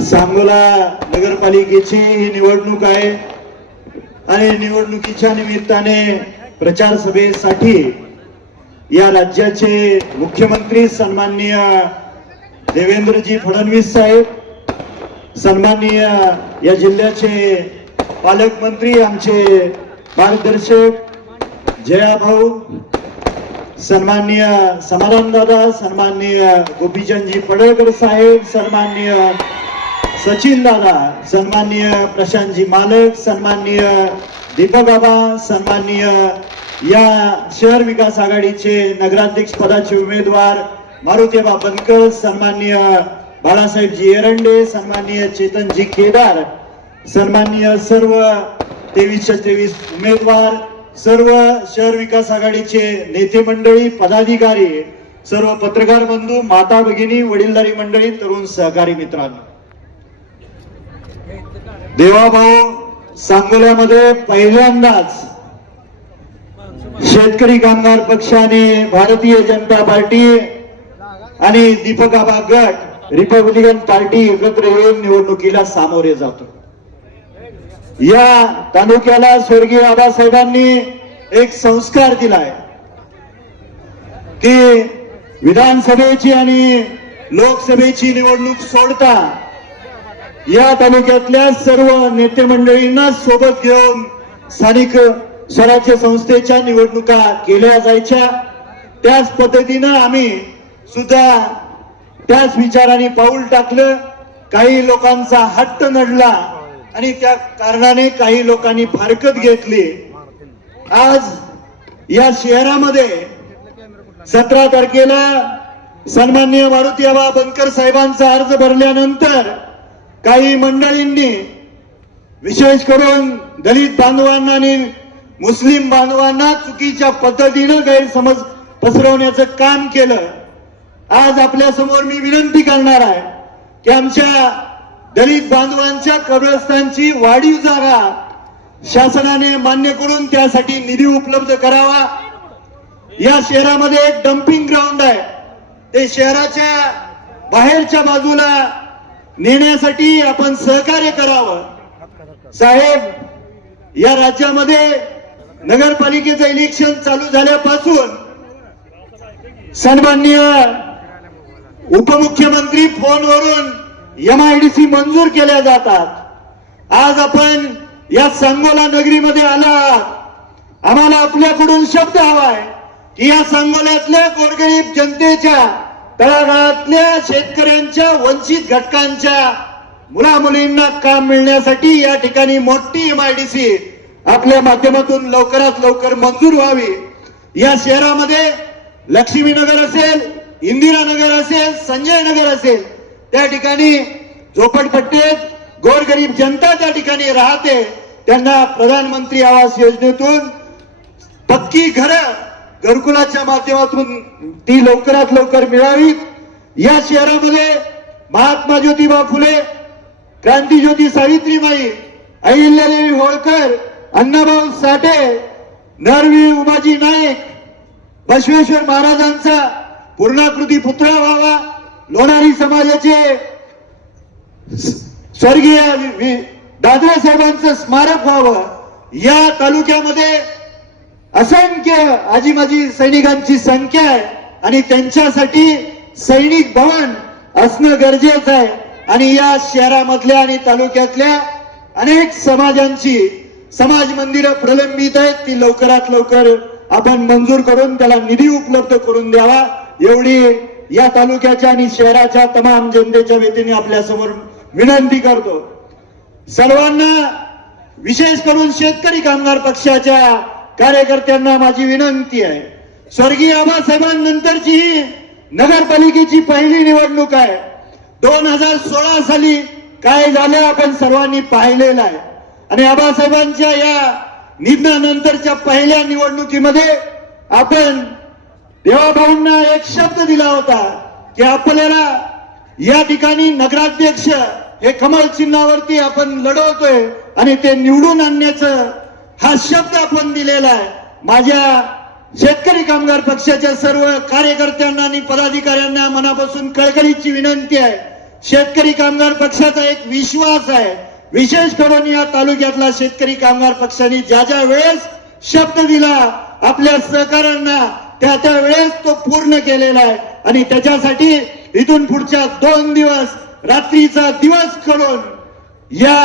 सांगोला नगरपालिकेची ही निवडणूक आहे आणि निवडणुकीच्या निमित्ताने प्रचार सभेसाठी या राज्याचे मुख्यमंत्री सन्माननीय देवेंद्रजी फडणवीस साहेब सन्माननीय या जिल्ह्याचे पालकमंत्री आमचे मार्गदर्शक भाऊ सन्माननीय समाधान दादा सन्माननीय गोपीचंदजी पडळकर साहेब सन्माननीय सचिन दादा सन्माननीय प्रशांतजी मालक सन्माननीय दीपक बाबा सन्माननीय या शहर विकास आघाडीचे नगराध्यक्ष पदाचे उमेदवार मारुतीबा बनकर सन्माननीय बाळासाहेबजी एरंडे सन्माननीय चेतनजी केदार सन्माननीय सर्व तेवीसच्या तेवीस उमेदवार सर्व शहर विकास आघाडीचे नेते मंडळी पदाधिकारी सर्व पत्रकार बंधू माता भगिनी वडीलधारी मंडळी तरुण सहकारी मित्रांनो देवाभाऊ सांगोल्यामध्ये पहिल्यांदाच शेतकरी कामगार पक्षाने भारतीय जनता पार्टी आणि दीपकाबा गट रिपब्लिकन पार्टी एकत्र येऊन निवडणुकीला सामोरे जातो या तालुक्याला स्वर्गीय बाबासाहेबांनी एक संस्कार दिलाय की विधानसभेची आणि लोकसभेची निवडणूक सोडता या तालुक्यातल्या सर्व नेते मंडळींना सोबत घेऊन स्थानिक स्वराज्य संस्थेच्या निवडणुका केल्या जायच्या त्याच पद्धतीनं आम्ही सुद्धा त्याच विचाराने पाऊल टाकलं काही लोकांचा हट्ट नडला आणि त्या कारणाने काही लोकांनी फारकत घेतली आज या शहरामध्ये सतरा तारखेला सन्माननीय मारुती बनकर साहेबांचा अर्ज भरल्यानंतर काही मंडळींनी विशेष करून दलित बांधवांना आणि मुस्लिम बांधवांना चुकीच्या पद्धतीनं गैरसमज पसरवण्याचं काम केलं आज आपल्या समोर मी विनंती करणार आहे की आमच्या दलित बांधवांच्या कब्रस्तांची वाढीव जागा शासनाने मान्य करून त्यासाठी निधी उपलब्ध करावा या शहरामध्ये एक डम्पिंग ग्राउंड आहे ते शहराच्या बाहेरच्या बाजूला नेण्यासाठी आपण सहकार्य करावं साहेब या राज्यामध्ये नगरपालिकेचं इलेक्शन चालू झाल्यापासून सन्माननीय उपमुख्यमंत्री फोनवरून एमआयडीसी मंजूर केल्या जातात आज आपण या सांगोला नगरीमध्ये आला आम्हाला आपल्याकडून शब्द हवाय की या सांगोल्यातल्या गोरगरीब जनतेच्या तळागाळातल्या शेतकऱ्यांच्या वंचित घटकांच्या मुला मुलींना काम मिळण्यासाठी या ठिकाणी मोठी एमआयडीसी आपल्या माध्यमातून लवकरात लवकर मंजूर व्हावी या शहरामध्ये लक्ष्मीनगर असेल इंदिरानगर असेल संजय नगर असेल त्या ठिकाणी झोपडपट्टीत गोरगरीब जनता त्या ठिकाणी राहते त्यांना प्रधानमंत्री आवास योजनेतून पक्की घरं घरकुलाच्या माध्यमातून ती लवकरात लवकर मिळावी या शहरामध्ये महात्मा ज्योतिबा फुले क्रांती ज्योती सावित्रीबाई अहिल्यादेवी होळकर अण्णाभाऊ साठे नरवी उमाजी नाईक बसवेश्वर महाराजांचा पूर्णाकृती पुतळा व्हावा लोणारी समाजाचे स्वर्गीय दादरे साहेबांचं स्मारक व्हावं या तालुक्यामध्ये असंख्य आजी माझी सैनिकांची संख्या आहे आणि त्यांच्यासाठी सैनिक भवन असणं गरजेचं आहे आणि या शहरामधल्या आणि तालुक्यातल्या अनेक समाजांची समाज मंदिरं प्रलंबित आहेत ती लवकरात लवकर आपण मंजूर करून त्याला निधी उपलब्ध करून द्यावा एवढी या तालुक्याच्या आणि शहराच्या तमाम जनतेच्या वतीने आपल्या समोर विनंती करतो सर्वांना विशेष करून शेतकरी कामगार पक्षाच्या कार्यकर्त्यांना माझी विनंती आहे स्वर्गीय आबासाहेबांनंतरची ही नगरपालिकेची पहिली निवडणूक आहे दोन हजार सोळा साली काय झालं आपण सर्वांनी पाहिलेलं आहे आणि आबासाहेबांच्या या निधनानंतरच्या पहिल्या निवडणुकीमध्ये आपण देवाभाऊंना एक शब्द दिला होता की आपल्याला या ठिकाणी नगराध्यक्ष हे कमल चिन्हावरती आपण लढवतोय आणि ते निवडून आणण्याचं हा शब्द आपण दिलेला आहे माझ्या शेतकरी कामगार पक्षाच्या सर्व कार्यकर्त्यांना आणि पदाधिकाऱ्यांना मनापासून कळकळीची विनंती आहे शेतकरी कामगार पक्षाचा एक विश्वास आहे विशेष करून या तालुक्यातला शेतकरी कामगार पक्षाने ज्या ज्या वेळेस शब्द दिला आपल्या सहकार्यांना त्या त्या वेळेस तो पूर्ण केलेला आहे आणि त्याच्यासाठी इथून पुढच्या दोन दिवस रात्रीचा दिवस करून या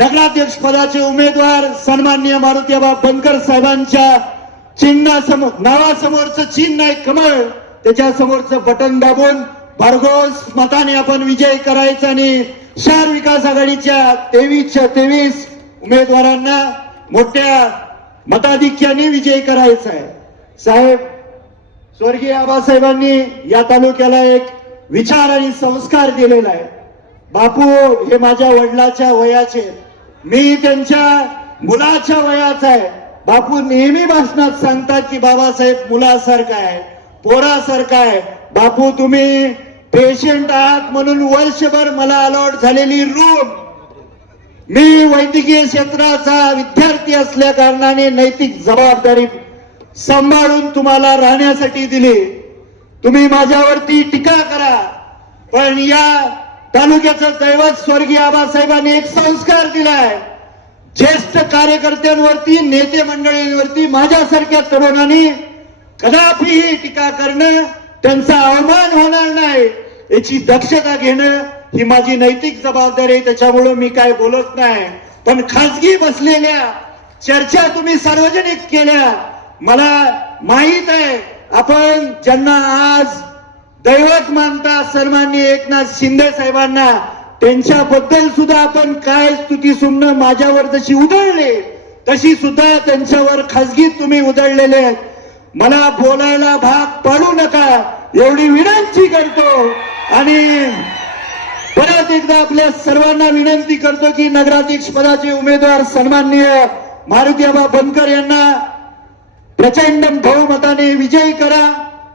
नगराध्यक्ष पदाचे उमेदवार सन्माननीय मारुतीबा बनकर साहेबांच्या समोर नावासमोरचं चिन्ह आहे कमळ त्याच्या त्याच्यासमोरचं बटन दाबून भरघोस मताने आपण विजय करायचा आणि शहर विकास आघाडीच्या तेवीसच्या तेवीस उमेदवारांना मोठ्या मताधिक्याने विजय करायचा आहे साहेब स्वर्गीय आबासाहेबांनी या तालुक्याला एक विचार आणि संस्कार दिलेला आहे बापू हे माझ्या वडिलाच्या वयाचे मी त्यांच्या मुलाच्या वयाचा आहे बापू नेहमी भाषणात सांगतात की बाबासाहेब मुलासारखा आहे पोरासारखा आहे बापू तुम्ही पेशंट आहात म्हणून वर्षभर मला अलॉट झालेली रूम मी वैद्यकीय क्षेत्राचा विद्यार्थी असल्या कारणाने नैतिक जबाबदारी सांभाळून तुम्हाला राहण्यासाठी दिली तुम्ही माझ्यावरती टीका करा पण या तालुक्याचं दैवत स्वर्गीय आबासाहेबांनी एक संस्कार दिलाय ज्येष्ठ कार्यकर्त्यांवरती नेते मंडळींवरती माझ्यासारख्या तरुणांनी कदापिही टीका करणं त्यांचा अवमान होणार नाही याची दक्षता घेणं ही माझी नैतिक जबाबदारी आहे त्याच्यामुळं मी काय बोलत नाही पण खाजगी बसलेल्या चर्चा तुम्ही सार्वजनिक केल्या मला माहीत आहे आपण ज्यांना आज दैवत मानता सन्मान्य एकनाथ शिंदे साहेबांना त्यांच्याबद्दल सुद्धा आपण काय स्तुती सुमणं माझ्यावर जशी उधळले तशी सुद्धा त्यांच्यावर खासगी तुम्ही उधळलेले मला बोलायला भाग पाडू नका एवढी विनंती करतो आणि परत एकदा आपल्या सर्वांना विनंती करतो की नगराध्यक्ष पदाचे उमेदवार सन्माननीय मारुतीबा बनकर यांना प्रचंड बहुमताने विजयी करा